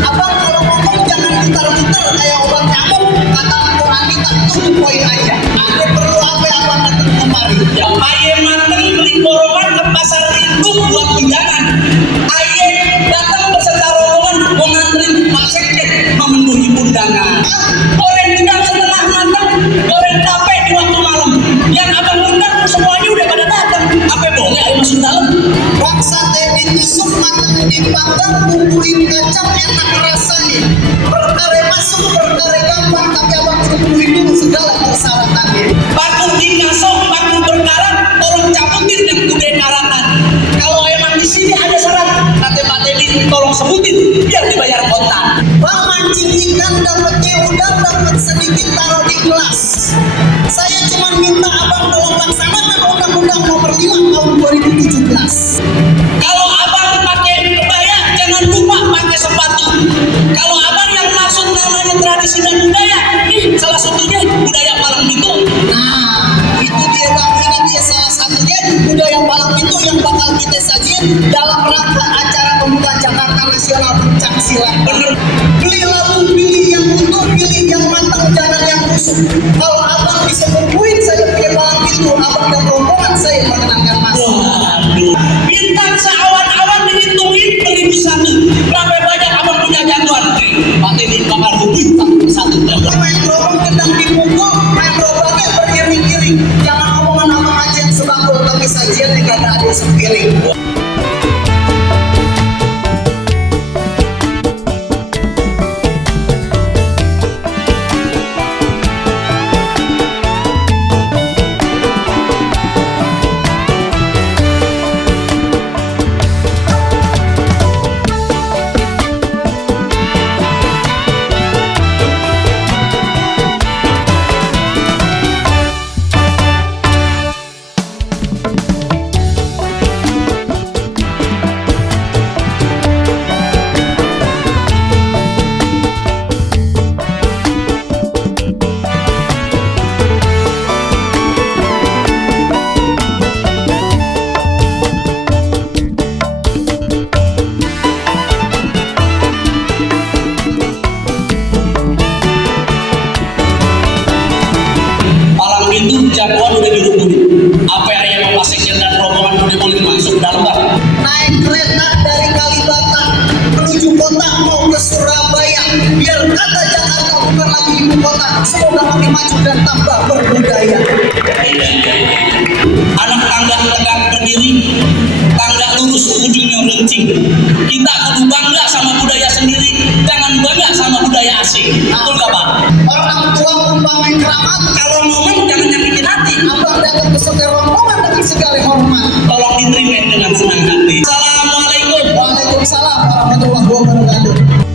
Abang kalau ngomong jangan muter-muter kayak obat nyamuk. Kata Al-Quran kita tuh poin aja. Ada perlu apa yang abang datang kemari? Ya, aye mateng beli borongan ke pasar induk buat hidangan. Aye datang beserta rombongan mau nganterin Pak Sekjen memenuhi undangan. Goreng udang setengah matang, goreng tape di waktu malam. Yang abang undang semuanya udah pada datang. Apa boleh ayo masuk dalam? Bang sate ditusuk matang dipanggang bumbuin kacang enak rasanya. Perkara masuk perkara gampang tapi abang tungguin dulu segala persyaratannya. Baku dikasok, baku berkarat, tolong cabutin yang gede karatan. Kalau emang di sini ada syarat, nanti Pak Teddy tolong sebutin biar dibayar kontan. Bang mancing ikan dapatnya udang dapat sedikit taruh di gelas. Saya cuma minta abang tolong laksanakan undang-undang nomor 5 tahun 2017. Kalau abang pakai kebaya, jangan lupa pakai sepatu. Kalau abang yang maksud namanya tradisi dan budaya, ini salah satunya budaya Palang Pintu. Nah, itu dia bang, ini dia salah satunya budaya Palang Pintu yang bakal kita sajiin dalam rangka acara pembukaan Jakarta Nasional Pencak Silat. Bener. Beli labu, pilih yang utuh, pilih yang matang, jangan yang busuk. Kalau abang bisa nungguin saya pakai Palang Pintu, abang dan rombongan saya mengenangkan masa. Waduh, bintang seawan-awan dihitungin 1001. Berapa banyak abang punya jatuhan? Pak Teddy bakal bintang satu. Main gerobak kendang dipukul, main gerobaknya beriring-iring. Jangan omongan abang aja yang sebangkul, tapi sajiannya gak ada sepiring. Itu jagoan udah dirumunin. Apa yang mau Pak Sekjen dan rombongan udah boleh masuk dalam Bang? Naik kereta dari Kalibata menuju kota mau ke Surabaya. Biar kata Jakarta bukan lagi ibu kota, semoga makin maju dan tambah berbudaya. Anak tangga tegak berdiri, tangga lurus ujungnya runcing. Kita kudu bangga sama budaya sendiri, jangan bangga sama budaya asing. Betul gak Pak? Orang tua umpamai keramat, Kalau ngomong jangan nyakitin hati. abang datang ke saudara rombongan dengan segala hormat. Tolong diterima dengan senang hati. Assalamualaikum. Waalaikumsalam warahmatullahi wabarakatuh.